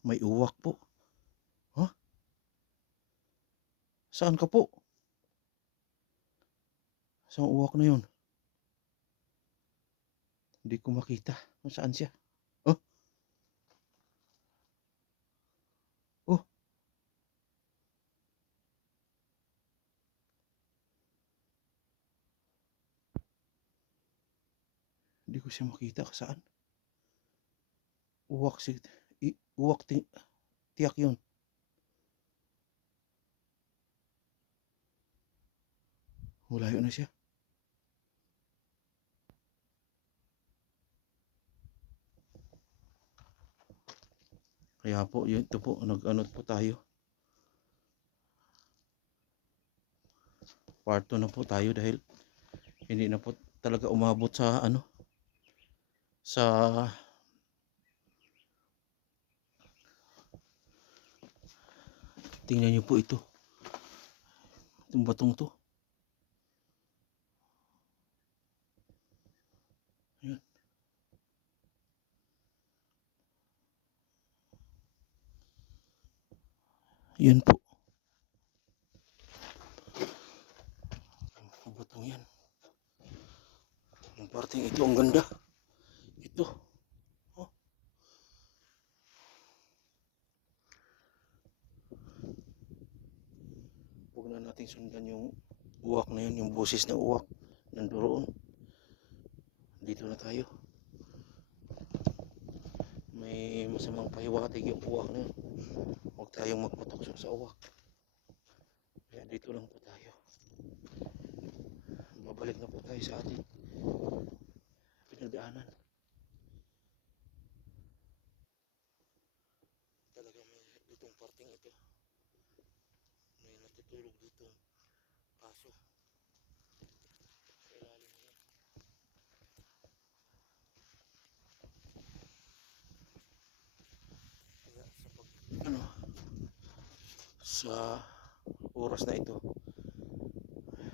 May uwak po. Ha? Saan ka po? Saan uwak na yun? Hindi ko makita kung saan siya. Oh, oh, hindi ko siya makita kung saan. Uwak si, uwak tiyak yun. Malayo na siya. Kaya po, yun, ito po, nag-ano po tayo. Part 2 na po tayo dahil hindi na po talaga umabot sa ano, sa tingnan niyo po ito. Itong batong to. Ayan. Yan po. Ang batong yan. Ang parting ito, ang ganda. Ito. Oh. Huwag na natin sundan yung uwak na yun, yung boses ng uwak. Nandoon. Dito na tayo. May masamang pahiwatig yung uwak na yun. Huwag tayong magputok sa uwak. Kaya dito lang po tayo. Babalik na po tayo sa ating pinagdaanan. Talaga may itong parting ito. May natutulog dito aso. Sa ilalim na yan. Kaya sa ano, sa oras na ito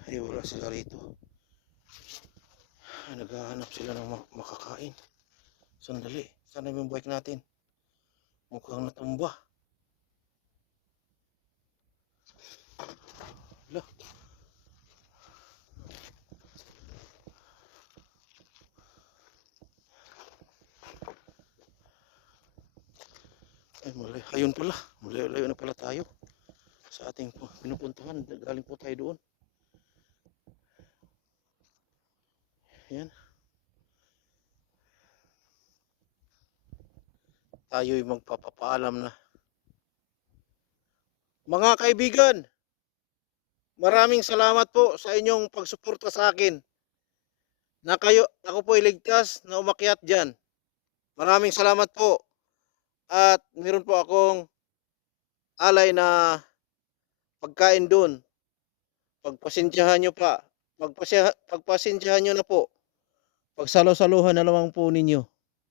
ay wala sila rito. Naghahanap sila ng makakain. Sandali, sana yung bike natin. Mukhang natumba. Hala. Ay, malay. Ayun pala. Malayo na pala tayo sa ating pinupuntahan. Galing po tayo doon. Ayan. Tayo'y magpapaalam na. Mga kaibigan, maraming salamat po sa inyong pagsuporta sa akin. Ako po iligtas na umakyat dyan. Maraming salamat po. At meron po akong alay na pagkain doon. Pagpasensyahan nyo pa. Pagpasensyahan nyo na po. Pagsalo-saluhan na lamang po ninyo.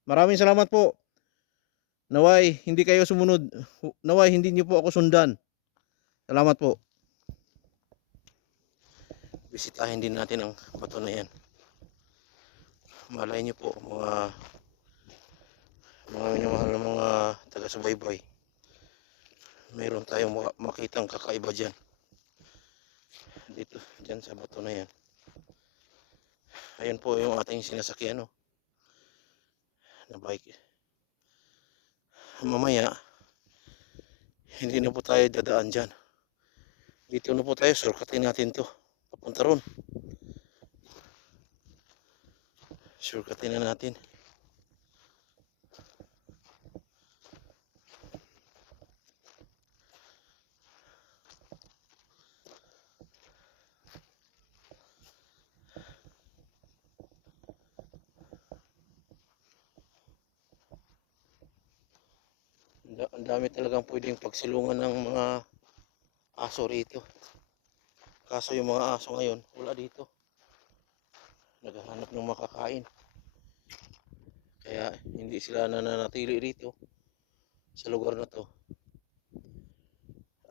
Maraming salamat po. Naway, hindi kayo sumunod. Naway, hindi nyo po ako sundan. Salamat po. Bisitahin din natin ang bato na yan. Malay nyo po, mga minamahal na mga taga-subaybay. Mayroon tayong makitang kakaiba dyan. Dito, dyan sa bato na yan. Ayun po yung ating sinasakyan, no? Na bike. Mamaya, hindi na po tayo dadaan dyan. Dito na po tayo, surkatin natin to. Papunta ron. Surkatin na natin. Ang dami talagang pwedeng pagsilungan ng mga aso rito. Kaso yung mga aso ngayon, wala dito. Naghahanap ng makakain. Kaya hindi sila nananatili rito sa lugar na to.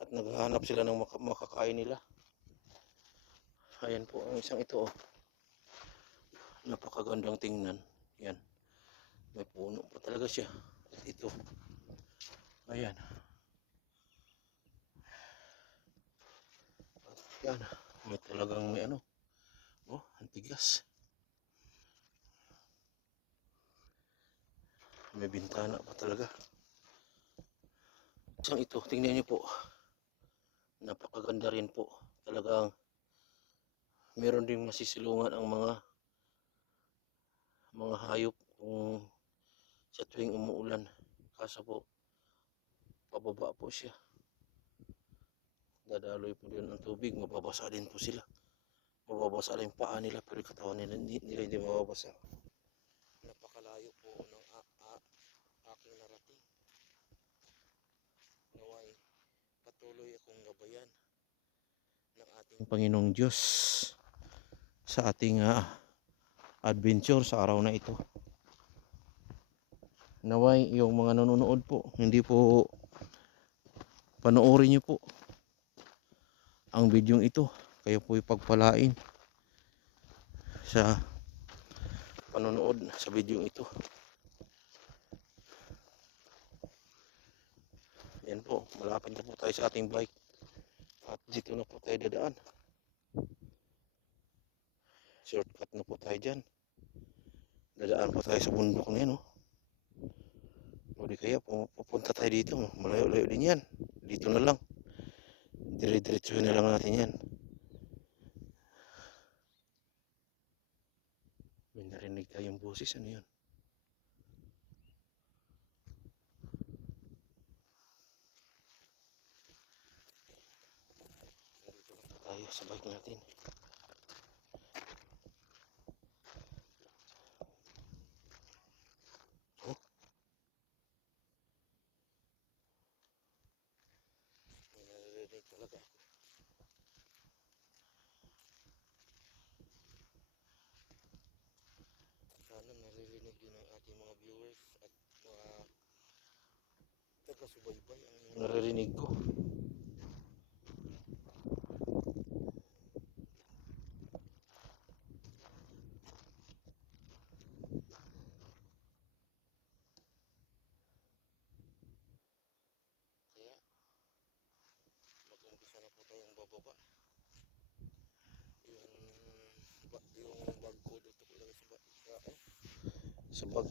At naghahanap sila ng makakain nila. Ayan po ang isang ito. Oh. Napakagandang tingnan. Yan. May puno pa talaga siya. At ito. Ayan. Yan. May talagang may ano. Oh, antigas. May bintana pa talaga. Isang ito, tingnan niyo po. Napakaganda rin po. Talagang meron ding masisilungan ang mga hayop kung sa tuwing umuulan. Kaso po, pababa po siya. Dadaloy po din ang tubig, mababasa din po sila. Mababasa lang yung paa nila pero yung katawan nila hindi mababasa. Napakalayo po ng aking narating. Naway patuloy akong gabayan ng ating Panginoong Diyos sa ating adventure sa araw na ito. Naway yung mga nanonood po, hindi po panoorin niyo po ang bidyong ito. Kayo po ipagpalain sa panonood sa bidyong ito. Yan po, malapit na po tayo sa ating bike. At dito na po tayo dadaan. Shortcut na po tayo dyan. Dadaan po tayo sa bundok na yan, oh. O di kaya pupunta tayo dito, malayo-layo din yan. Dito na lang. Dire-diretso na lang natin yan. May narinig tayong boses, ano yun? Dito na po tayo sa bike natin. Oh. May narinig talaga ako. Sana naririnig din ng ating mga viewers at mga taga-subaybay ang naririnig ko. Kaya mag-umpisa na po tayong bababa. Yung bag ko dito ko lang sa bag.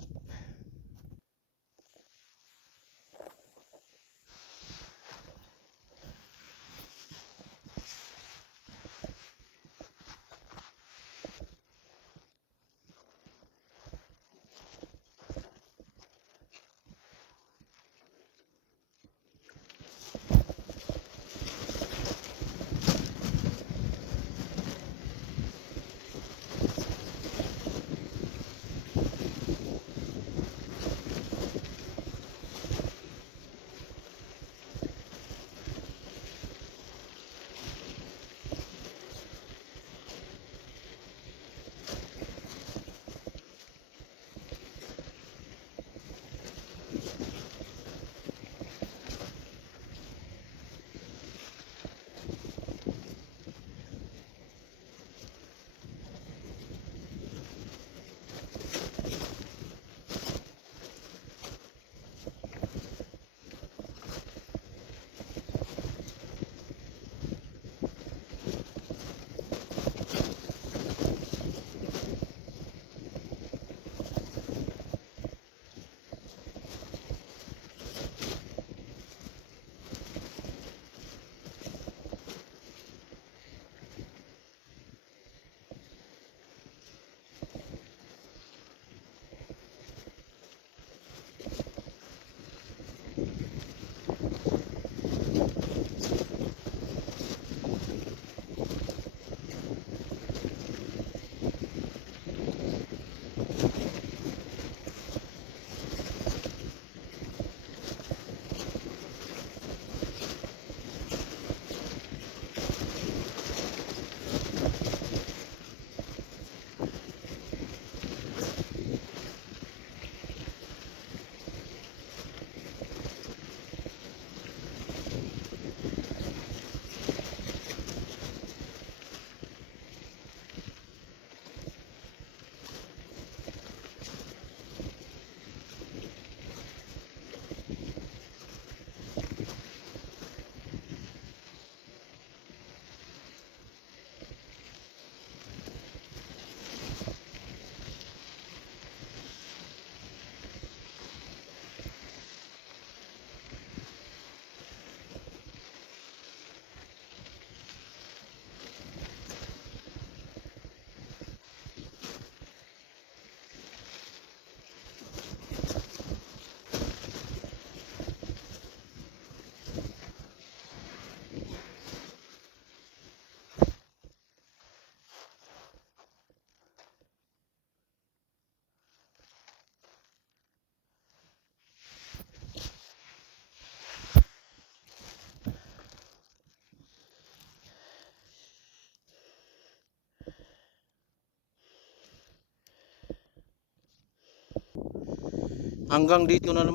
Hanggang dito na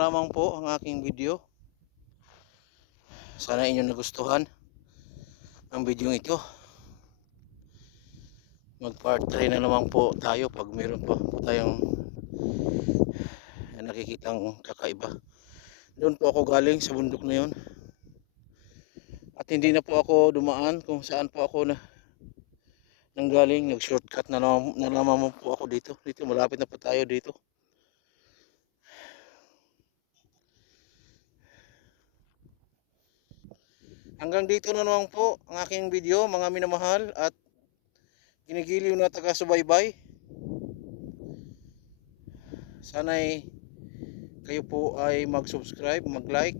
lamang po ang aking video. Sana inyo nagustuhan ang video ito. Mag part 3 na naman po tayo pag meron pa po tayong nakikitang kakaiba. Doon po ako galing sa bundok na yun. At hindi na po ako dumaan kung saan po ako nanggaling. Nag-shortcut na naman po ako dito. Dito malapit na po tayo dito. Hanggang dito na naman po ang aking video, mga minamahal at ginigiliw na taga-subaybay. Sana'y kayo po ay mag-subscribe, mag-like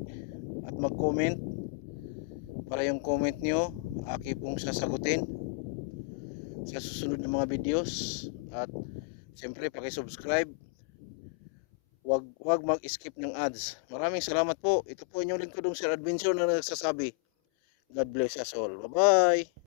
at mag-comment para yung comment nyo aki pong sasagutin sa susunod na mga videos. At siyempre paki-subscribe, wag mag-skip ng ads. Maraming salamat po. Ito po inyong lingkod, Sir Adventure, na nagsasabi God bless us all. Bye bye.